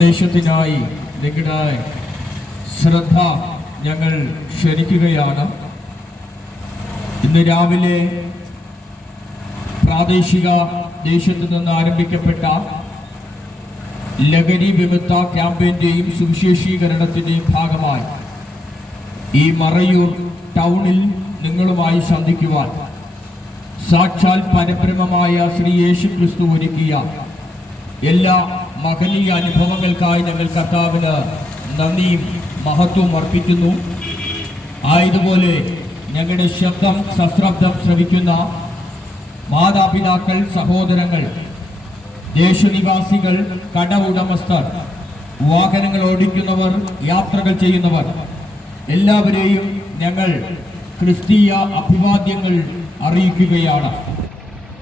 ദേശത്തിനായി നിങ്ങളുടെ ശ്രദ്ധ ഞങ്ങൾ ക്ഷണിക്കുകയാണ്. ഇന്ന് രാവിലെ പ്രാദേശിക ദേശത്തു നിന്ന് ആരംഭിക്കപ്പെട്ട ലഹരി വിമുക്ത ക്യാമ്പയിന്റെയും സുവിശേഷീകരണത്തിന്റെയും ഭാഗമായി ഈ മറയൂർ ടൗണിൽ നിങ്ങളുമായി സന്ധിക്കുവാൻ സാക്ഷാൽ പരബ്രഹ്മമായ ശ്രീ യേശു ക്രിസ്തു ഒരുക്കിയ എല്ലാ മഹനീയ അനുഭവങ്ങൾക്കായി ഞങ്ങൾ കർത്താവിന് നന്ദിയും മഹത്വവും അർപ്പിക്കുന്നു. ആയതുപോലെ ഞങ്ങളുടെ ശബ്ദം സശ്രബ്ദം ശ്രവിക്കുന്ന മാതാപിതാക്കൾ സഹോദരങ്ങൾ ദേശനിവാസികൾ കട ഉടമസ്ഥർ വാഹനങ്ങൾ ഓടിക്കുന്നവർ യാത്രകൾ ചെയ്യുന്നവർ എല്ലാവരെയും ഞങ്ങൾ ക്രിസ്തീയ അഭിവാദ്യങ്ങൾ അറിയിക്കുകയാണ്.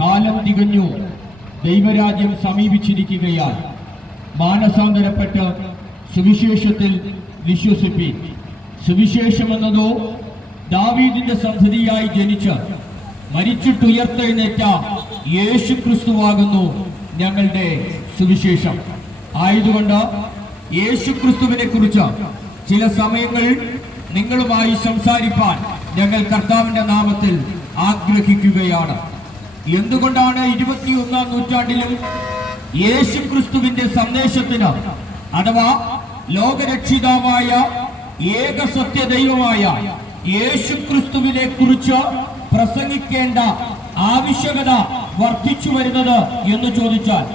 കാലം തികഞ്ഞു. ദൈവരാജ്യം സമീപിച്ചിരിക്കുകയാൽ മാനസാന്തരപ്പെട്ട് സുവിശേഷത്തിൽ വിശ്വസിപ്പി. സുവിശേഷമെന്നതോ ദാവീദിന്റെ സന്ധതിയായി ജനിച്ച് മരിച്ചിട്ടുയർത്തെഴുന്നേറ്റ യേശു ക്രിസ്തുവാകുന്നു ഞങ്ങളുടെ സുവിശേഷം. ആയതുകൊണ്ട് യേശു ക്രിസ്തുവിനെ കുറിച്ച് ചില സമയങ്ങൾ നിങ്ങളുമായി സംസാരിപ്പാൻ ഞങ്ങൾ കർത്താവിന്റെ നാമത്തിൽ ആഗ്രഹിക്കുകയാണ്. എന്തുകൊണ്ടാണ് ഇരുപത്തിയൊന്നാം നൂറ്റാണ്ടിലും യേശു ക്രിസ്തുവിന്റെ സന്ദേശത്തിന് അഥവാ ലോകരക്ഷിതാവായ ഏക സത്യ ദൈവമായ യേശു ക്രിസ്തുവിനെ കുറിച്ച് പ്രസംഗിക്കേണ്ട ആവശ്യകത വർദ്ധിച്ചു വരുന്നത് എന്ന് ചോദിച്ചാൽ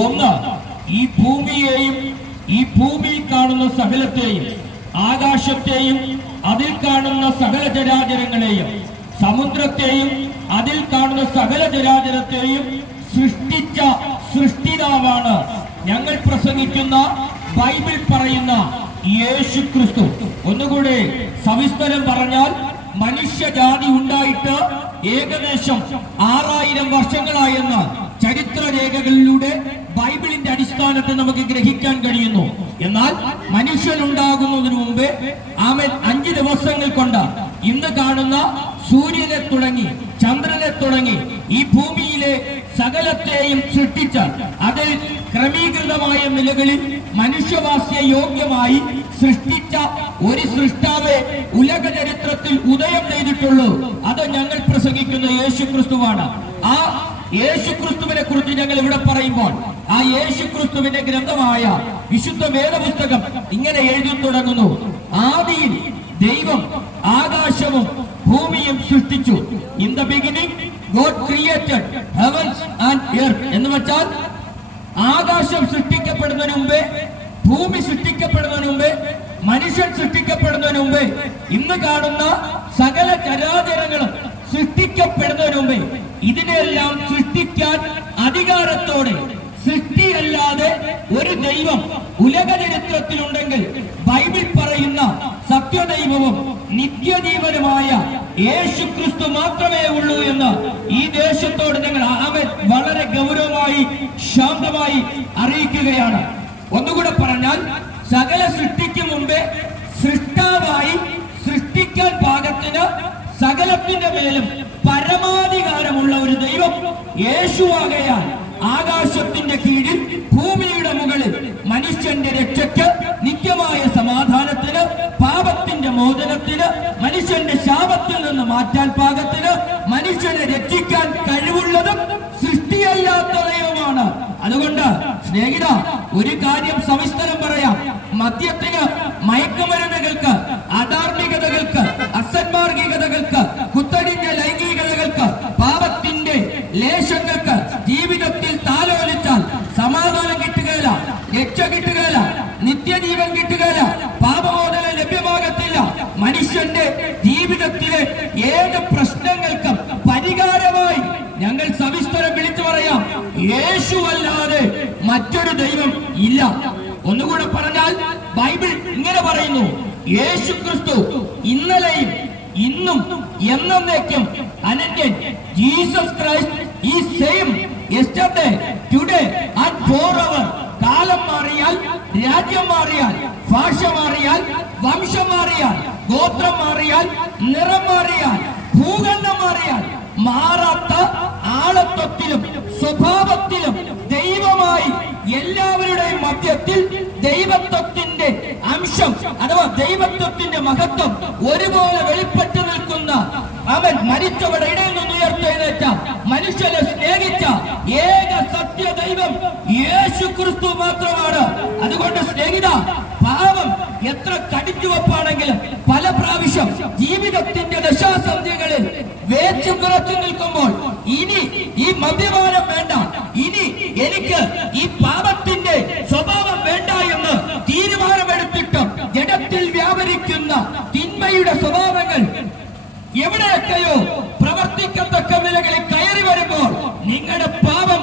ഒന്ന് ഈ ഭൂമിയെയും ഈ ഭൂമിയിൽ കാണുന്ന സകലത്തെയും ആകാശത്തെയും അതിൽ കാണുന്ന സകല ജരാചരങ്ങളെയും സമുദ്രത്തെയും അതിൽ കാണുന്ന സകല ജരാചരത്തെയും സൃഷ്ടിച്ച സൃഷ്ടിതാവാണ്. ഞങ്ങൾ പ്രസംഗിക്കുന്ന ബൈബിൾ പറയുന്ന യേശു ക്രിസ്തു ഒന്നുകൂടെ സവിസ്തരം പറഞ്ഞാൽ മനുഷ്യജാതി ഉണ്ടായിട്ട് ഏകദേശം ആറായിരം വർഷങ്ങളായെന്ന് ചരിത്ര രേഖകളിലൂടെ ബൈബിളിന്റെ അടിസ്ഥാനത്തിൽ നമുക്ക് ഗ്രഹിക്കാൻ കഴിയുന്നു. എന്നാൽ മനുഷ്യൻ മനുഷ്യനുണ്ടാകുന്നതിന് മുമ്പേ ആമൻ അഞ്ച് ദിവസങ്ങൾ കൊണ്ട് ഇന്ന് കാണുന്ന സൂര്യനെ തുടങ്ങി ചന്ദ്രനെ തുടങ്ങി ഈ ഭൂമിയിലെ സകലത്തെയും സൃഷ്ടിച്ച അതിൽ ക്രമീകൃതമായ നിലകളിൽ മനുഷ്യവാസ്യ യോഗ്യമായി സൃഷ്ടിച്ച ഒരു സൃഷ്ടാവെ ഉലക ചരിത്രത്തിൽ ഉദയം ചെയ്തിട്ടുള്ളൂ. അത് ഞങ്ങൾ പ്രസംഗിക്കുന്ന യേശു ക്രിസ്തുവാണ് ആ യേശു ക്രിസ്തുവിനെ കുറിച്ച് ഞങ്ങൾ ഇവിടെ പറയുമ്പോൾ ആ യേശു ക്രിസ്തുവിന്റെ ഗ്രന്ഥമായ വിശുദ്ധ വേദപുസ്തകം ഇങ്ങനെ എഴുതി തുടങ്ങുന്നു. ആദിയിൽ ദൈവം ആകാശവും ഭൂമിയും സൃഷ്ടിച്ചു. In the beginning God created heavens and earth എന്ന് വെച്ചാൽ ആകാശം സൃഷ്ടിക്കപ്പെടുന്നതിന് മുമ്പേ ഭൂമി സൃഷ്ടിക്കപ്പെടുന്നതിന് മുമ്പേ മനുഷ്യൻ സൃഷ്ടിക്കപ്പെടുന്നതിന് മുമ്പേ ഇന്ന് കാണുന്ന സകല ചരാചരങ്ങളും സൃഷ്ടിക്കപ്പെടുന്നതിന് മുമ്പേ ഇതിനെല്ലാം സൃഷ്ടിക്കാൻ അധികാരത്തോടെ സൃഷ്ടിയല്ലാതെ ഒരു ദൈവം ഉലക ചരിത്രത്തിലുണ്ടെങ്കിൽ ബൈബിൾ പറയുന്ന സത്യദൈവവും നിത്യജീവനുമായ യേശു ക്രിസ്തു മാത്രമേ ഉള്ളൂ എന്ന് ഈ ദേശത്തോട് ഞങ്ങൾ അവൻ വളരെ ഗൗരവമായി ശാന്തമായി അറിയിക്കുകയാണ്. ഒന്നുകൂടെ പറഞ്ഞാൽ സകല സൃഷ്ടിക്ക് മുമ്പേ സൃഷ്ടാവായി സൃഷ്ടിക്കാൻ പാകത്തിന് സകലത്തിന്റെ മേലും പരമാധികാരമുള്ള ഒരു ദൈവം യേശുവാകയാൽ ആകാശത്തിന്റെ കീഴിൽ ഭൂമിയുടെ മുകളിൽ മനുഷ്യന്റെ രക്ഷയ്ക്ക് നിത്യമായ സമാധാനത്തിന് പാപത്തിന്റെ മോചനത്തിന് മനുഷ്യന്റെ ശാപത്തിൽ നിന്ന് മാറ്റാൻ പാകത്തിന് മനുഷ്യനെ രക്ഷിക്കാൻ കഴിവുള്ളതും സൃഷ്ടിയല്ലാത്ത ദൈവമാണ്. അതുകൊണ്ട് സ്നേഹിത ഒരു കാര്യം സവിസ്തരം പറയാം. മദ്യത്തിന് മയക്കുമരുന്നുകൾക്ക് അധാർമികതകൾക്ക് അസന്മാർഗികതകൾക്ക് കുത്തടിഞ്ഞ ലൈംഗികതകൾക്ക് പാപത്തിന്റെ ലേശങ്ങൾക്ക് ജീവിതത്തിൽ താലോലിച്ചാൽ സമാധാനം കിട്ടുകയില്ല രക്ഷ കിട്ടുകയില്ല നിത്യജീവൻ കിട്ടുകയില്ല പാപമോചനം ലഭ്യമാകത്തില്ല മനുഷ്യന്റെ ജീവിതത്തിലെ ഏത് പ്രശ്നങ്ങൾക്കും പരിഹാരമായി ഞങ്ങൾ സവിസ്തരം വിളിച്ചു പറയാം. യേശു അല്ലാതെ മറ്റൊരു ദൈവം ഇല്ല. ഒന്നുകൂടെ പറഞ്ഞാൽ ബൈബിൾ ഇങ്ങനെ പറയുന്നു. യേശു ക്രിസ്തു ഇന്നലെയും ഇന്നും എന്നേക്കും അനന്യൻ ജീസസ് ക്രൈസ്റ്റ് ഈ same yesterday today and forever. കാലം മാറിയാൽ രാജ്യം മാറിയാൽ ഭാഷ മാറിയാൽ വംശം മാറിയാൽ ഗോത്രം മാറിയാൽ നിറം മാറിയാൽ ഭൂഖണ്ഡം മാറിയാൽ മാറാത്ത മധ്യത്തിൽ ദൈവത്വത്തിന്റെ അംശം അഥവാ ദൈവത്വത്തിന്റെ മഹത്വം ഒരുപോലെ വെളിപ്പെട്ടു നിൽക്കുന്ന അവൻ മരിച്ചവരുടെ ഇടയിൽ നിന്ന് ഉയർത്തെഴുന്നേറ്റ മനുഷ്യനെ സ്നേഹിച്ച ഏക സത്യ ദൈവം യേശു ക്രിസ്തു മാത്രമാണ്. അതുകൊണ്ട് സ്നേഹിത പാവം എത്ര കടിച്ചുവപ്പാണെങ്കിലും പല പ്രാവശ്യം ജീവിതത്തിന്റെ ദശാസന്ധ്യകളിൽ വേച്ചു കുറച്ചു നിൽക്കുമ്പോൾ ഇനി ഈ മദ്യപാനം വേണ്ട ഇനി എനിക്ക് ഈ പാപത്തിന്റെ സ്വഭാവം വേണ്ട എന്ന് തീരുമാനമെടുത്തിട്ടും ജഡത്തിൽ വ്യാപരിക്കുന്ന തിന്മയുടെ സ്വഭാവങ്ങൾ എവിടെയൊക്കെയോ പ്രവർത്തിക്കത്തക്ക നിലകളിൽ കയറി വരുമ്പോൾ നിങ്ങളുടെ പാപം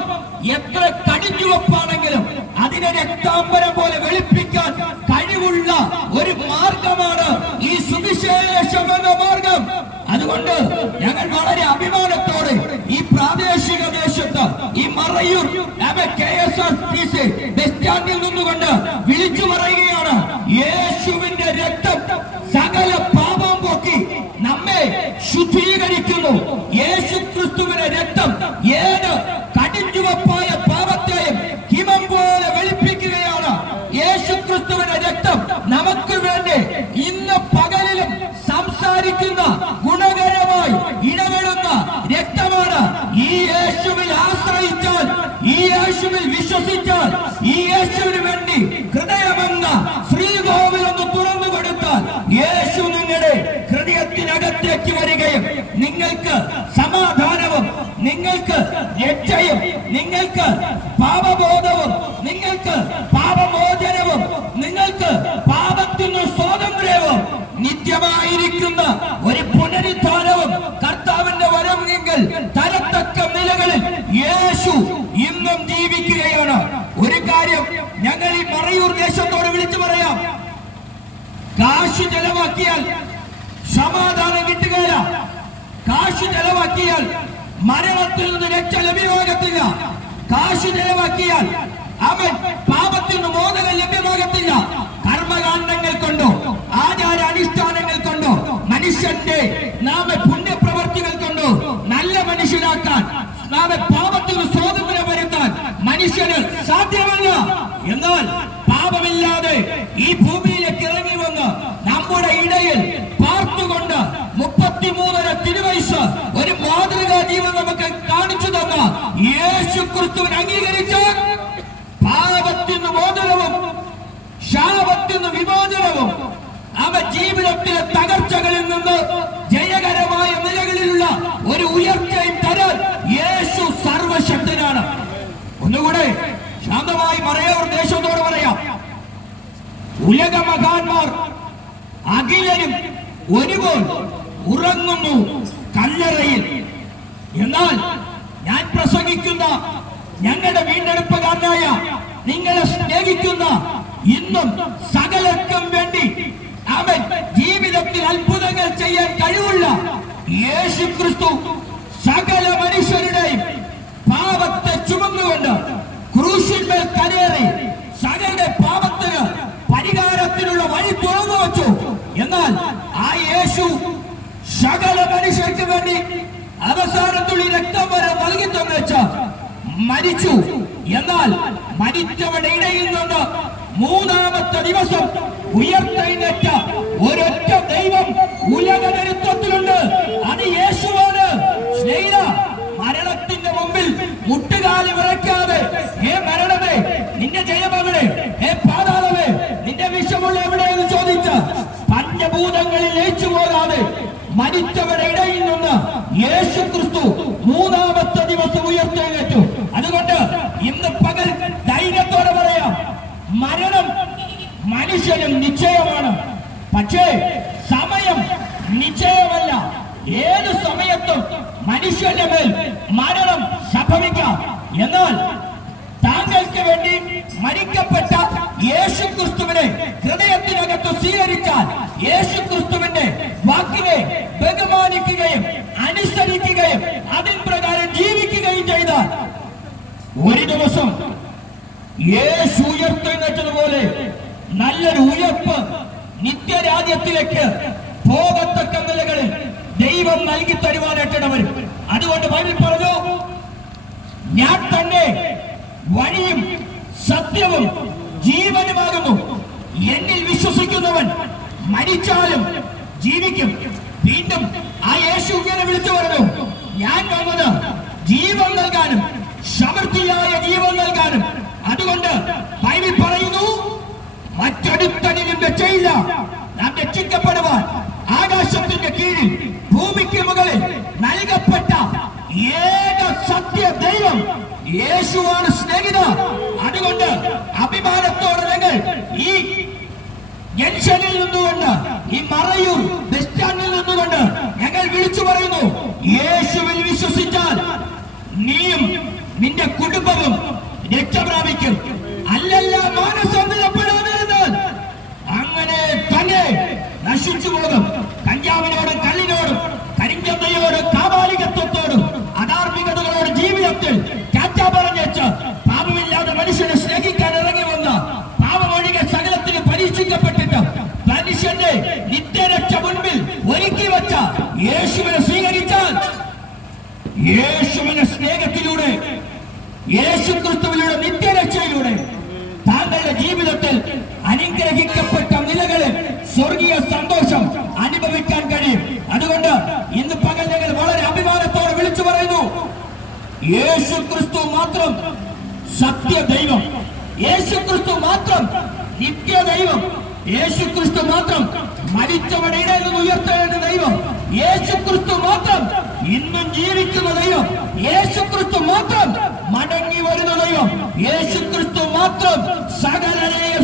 എത്ര കടിഞ്ഞുവപ്പാണെങ്കിലും അതിനെ രക്താംബരം പോലെ വെളുപ്പിക്കാൻ കഴിവുള്ള ഒരു മാർഗമാണ് ഈ സുവിശേഷം എന്ന മാർഗം അതുകൊണ്ട് ഞങ്ങൾ വളരെ അഭിമാനത്തോടെ ഈ പ്രാദേശിക ദേശത്ത് ഈ Marayur K S R T C bus സ്റ്റാൻഡിൽ നിന്നുകൊണ്ട് വിളിച്ചു പറയുകയാണ് യേശുവിന്റെ രക്തം സകല പാപം പോക്കി നമ്മെ ശുദ്ധീകരിക്കുന്നു യേശു ക്രിസ്തുവിന്റെ രക്തം ഏത് കടിഞ്ചുവപ്പായ പാപത്തെയും ഹിമം പോലെ വെളുപ്പിക്കുകയാണ് യേശു ക്രിസ്തുവിന്റെ രക്തം നമുക്ക് വേണ്ടി ഇന്ന് പകലിലും സംസാരിക്കുന്ന ഗുണകരമായി ഇടപെടുന്ന രക്തമാണ് ഈ യേശുവിൽ ആശ്രയിച്ചാൽ ഈ യേശുവിൽ വിശ്വസിച്ചാൽ ഈ യേശുവിന് വേണ്ടി ഹൃദയമെന്ന ശ്രീകോവിൽ ഒന്ന് തുറന്നു കൊടുത്താൽ യേശു നിങ്ങളുടെ ഹൃദയത്തിനകത്തേക്ക് വരികയും നിങ്ങൾക്ക് സമാധാനവും നിങ്ങൾക്ക് രക്ഷയും നിങ്ങൾക്ക് പാപബോധവും നിങ്ങൾക്ക് പാപമോചനവും നിങ്ങൾക്ക് പാപത്തിന് സ്വാതന്ത്ര്യവും നിത്യമായിരിക്കുന്ന ഒരു പുനരുദ്ധാനവും കർത്താവിന്റെ വരമെങ്കിൽ തരത്തക്ക നിലകളിൽ യേശു ഇന്നും ജീവിക്കുകയാണ് ഒരു കാര്യം ഞങ്ങൾ ഈ ദേശത്തോട് വിളിച്ചു പറയാം. കാശ് ചെലവാക്കിയാൽ സമാധാനം കിട്ടുകയില്ല. കാശ് ചെലവാക്കിയാൽ മരണത്തിൽ നിന്ന് രക്ഷ ലഭ്യമാകത്തില്ല. കാശ് ചെലവാക്കിയാൽ അവൻ പാപത്തിൽ നിന്ന് മോചനം ലഭ്യമാകത്തില്ല. കർമ്മകാണ്ഡങ്ങൾ കൊണ്ടോ? ആചാര അനുഷ്ഠാനങ്ങൾ കൊണ്ടോ? മനുഷ്യന്റെ നാമ പുണ്യപ്രവർത്തികൾ കൊണ്ടോ? നല്ല മനുഷ്യനാക്കാൻ നാമ പാപത്തിൽ നിന്ന് സ്വാതന്ത്ര്യം വരുത്താൻ മനുഷ്യന് സാധ്യമല്ല എന്നാൽ പാപമില്ലാതെ ഈ ഭൂമിയിലേക്ക് ഇറങ്ങി വന്ന് നമ്മുടെ ഇടയിൽ പാർത്തുകൊണ്ട് മുപ്പത്തിമൂന്നര തിരുവയസ് ഒരു മാതൃകാ ജീവൻ നമുക്ക് കാണിച്ചു തന്ന യേശു ക്രിസ്തുവിനെ അംഗീകരിച്ച പാപത്തിന് മോചനവും ശാപത്തിന് വിമോചനവും അവ ജീവിതത്തിലെ തകർച്ചകളിൽ നിന്ന് ജയകരമായ നിലകളിലുള്ള ഒരു ഉയർച്ചയും തരാൻ യേശു സർവശക്തനാണ്. ഒന്നുകൂടെ ശാന്തമായി മറയോർ ദേശത്തോട് പറയാം. ഉലക മഹാന്മാർ അഖിലരും ഒരുപോൽ ഉറങ്ങുന്നു കല്ലറയിൽ. എന്നാൽ ഞാൻ പ്രസംഗിക്കുന്ന ഞങ്ങളുടെ വീണ്ടെടുപ്പുകാരനായ നിങ്ങളെ സ്നേഹിക്കുന്ന ഇന്നും സകലർക്കും വേണ്ടി അവൻ ജീവിതത്തിൽ അത്ഭുതങ്ങൾ ചെയ്യാൻ കഴിവുള്ള യേശു ക്രിസ്തു സകല മനുഷ്യരുടെയും പാപത്തെ ചുമന്നുകൊണ്ട് ക്രൂശിന്മേൽ എന്നാൽ ആ യേശു സകല മനുഷ്യർക്ക് വേണ്ടി അവസാനത്തുള്ളി രക്തം വരെ നൽകി തന്നേച്ച മരിച്ചു. എന്നാൽ മരിച്ചവരുടെ ഇടയിൽ നിന്ന് മൂന്നാമത്തെ ദിവസം ഉയർത്തെഴുന്നേറ്റ ഒരൊറ്റ ദൈവം ഉലക ചരിത്രത്തിലുണ്ട് അത് യേശുവാണ് സ്നേഹിത മരണത്തിന്റെ മുമ്പിൽ മുട്ടുകാലി വിറയ്ക്കാതെ ഹേ മരണമേ നിന്റെ ജയം എവിടെ ഹേ പാതാളമേ നിന്റെ വിഷമുള്ള എവിടെയെന്ന് ചോദിച്ച പഞ്ചഭൂതങ്ങളിൽ ലയിച്ചു പോകാതെ മരിച്ചവരുടെ ഇടയിൽ നിന്ന് യേശു ക്രിസ്തു മൂന്നാമത്തെ ദിവസം ഉയർത്തെഴുന്നേറ്റു അതുകൊണ്ട് ഇന്ന് പകൽ ധൈര്യത്തോടെ പറയാം മരണം മനുഷ്യനും നിശ്ചയമാണ്. പക്ഷേ സമയം നിശ്ചയമല്ല. ഏത് സമയത്തും മനുഷ്യന്റെ മേൽ മരണം സംഭവിക്കാം. എന്നാൽ താങ്കൾക്ക് വേണ്ടി മരിക്കപ്പെട്ട യേശു ക്രിസ്തുവിനെ ഹൃദയത്തിനകത്ത് സ്വീകരിച്ചാൽ യേശു ക്രിസ്തുവിന്റെ വാക്കിനെ ബഹുമാനിക്കുകയും അനുസരിക്കുകയും അതിൻ പ്രകാരം ജീവിക്കുകയും ചെയ്താൽ ഒരു ദിവസം യേശു ഉയർത്തെഴുന്നേറ്റതുപോലെ നല്ലൊരു ഉയർപ്പ് നിത്യരാജ്യത്തിലേക്ക് പോകത്തക്ക നിലകളിൽ ദൈവം നൽകി തരുവാനായിട്ട് അതുകൊണ്ട് ബൈബിൾ പറഞ്ഞു ഞാൻ തന്നെ വഴിയും സത്യവും ജീവനുമാകുന്നു. എന്നിൽ വിശ്വസിക്കുന്നവൻ മരിച്ചാലും ജീവിക്കും. വീണ്ടും ആ യേശു ഇങ്ങനെ വിളിച്ചു പറഞ്ഞു ഞാൻ വന്നത് ജീവൻ നൽകാനും സമൃദ്ധിയായ ജീവൻ നൽകാനും. അതുകൊണ്ട് ബൈബിൾ പറയുന്നു മറ്റൊരുത്തനിലും രക്ഷയില്ല. നാം രക്ഷിക്കപ്പെടുവാൻ ആകാശത്തിന്റെ കീഴിൽ ഭൂമിക്ക് മുകളിൽ നൽകപ്പെട്ട ഏക സത്യ ദൈവം യേശുവാണ് സ്നേഹിത. അതുകൊണ്ട് അഭിമാനത്തോടെ ഞങ്ങൾ ഈ ജംഗ്ഷനിൽ നിന്നുകൊണ്ട് ഈ മറയൂർ ബസ് സ്റ്റാൻഡിൽ നിന്നുകൊണ്ട് ഞങ്ങൾ വിളിച്ചു പറയുന്നു യേശുവിൽ വിശ്വസിച്ചാൽ നീയും നിന്റെ കുടുംബവും രക്ഷ പ്രാപിക്കും നിത്യരക്ഷ മുൻപിൽ ഒരുക്കി വച്ച യേശുവിനെ സ്വീകരിച്ചാൽ യേശുവിന്റെ സ്നേഹത്തിലൂടെ യേശു ക്രിസ്തുവിലൂടെ നിത്യരക്ഷയിലൂടെ താങ്കളുടെ ജീവിതത്തിൽ അനുഗ്രഹിക്കപ്പെട്ട നിലകളിൽ സ്വർഗീയ സന്തോഷം അനുഭവിക്കാൻ കഴിയും. അതുകൊണ്ട് ഇന്ന് പകൽ ഞങ്ങൾ വളരെ അഭിമാനത്തോടെ വിളിച്ചു പറയുന്നു യേശു ക്രിസ്തു മാത്രം സത്യ ദൈവം യേശു ക്രിസ്തു മാത്രം നിത്യ ദൈവം യേശു ക്രിസ്തു മാത്രം മരിച്ചവരുടെ ഇടയിൽ ഉയർത്തേണ്ട ദൈവം. യേശു ക്രിസ്തു മാത്രം ഇന്നും ജീവിക്കുന്ന ദൈവം. യേശു ക്രിസ്തു മാത്രം മടങ്ങി വരുന്ന ദൈവം. യേശു ക്രിസ്തു മാത്രം സകലരെയും